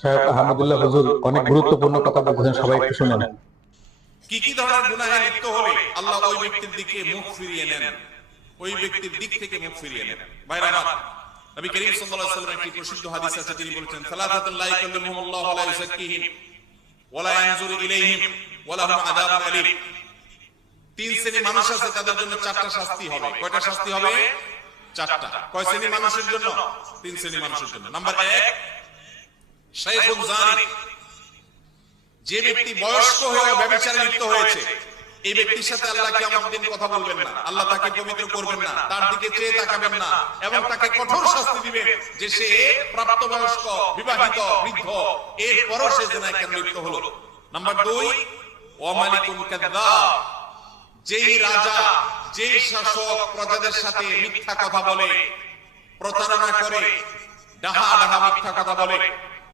শায়খ আহমদুল্লাহ হুজুর অনেক গুরুত্বপূর্ণ কথা বলছেন, সবাই একটু শুনেন। কি কি ধরনের গুনাহে লিপ্ত হলে আল্লাহ ওই ব্যক্তির দিকে মুখ ফিরিয়ে নেন, ওই ব্যক্তির দিক থেকে মুখ ফিরিয়ে নেন। ভাইরা আমার, নবী করিম সাল্লাল্লাহু আলাইহি ওয়াসাল্লামের একটি প্রসিদ্ধ হাদিস আছে, তিনি বলেছেন সালাতাতুল লা ইয়াকাল্লিমুহুমুল্লাহু ওয়া লা ইউযাক্কিহিম ওয়া লা ইয়ানজুরু ইলাইহিম ওয়া লাহুম আযাবুন আলীম। তিন শ্রেণীর মানুষ আছে, তাদের জন্য চারটা শাস্তি হবে। কয়টা শাস্তি হবে? চারটা। কয় শ্রেণীর মানুষের জন্য? তিন শ্রেণীর মানুষের জন্য। নাম্বার 1, শাইখুন জানি, যে ব্যক্তি বয়স্ক হয়ে ব্যভিচারে লিপ্ত হয়েছে, এই ব্যক্তির সাথে আল্লাহ কিয়ামতের দিন কথা বলবেন না, আল্লাহ তাকে পবিত্র করবেন না, তার দিকে চেয়ে তাকাবেন না এবং তাকে কঠোর শাস্তি দিবেন যে সে প্রাপ্তবয়স্ক, বিবাহিত, বৃদ্ধ, এরপরও সে জিনায় কেন লিপ্ত হলো। নাম্বার 2, ওয়া মালিকুন কাযযাব, যেই রাজা, যেই শাসক প্রজাদের সাথে মিথ্যা কথা বলে, প্রতারণা করে, ডাহা ডাহা মিথ্যা কথা বলে,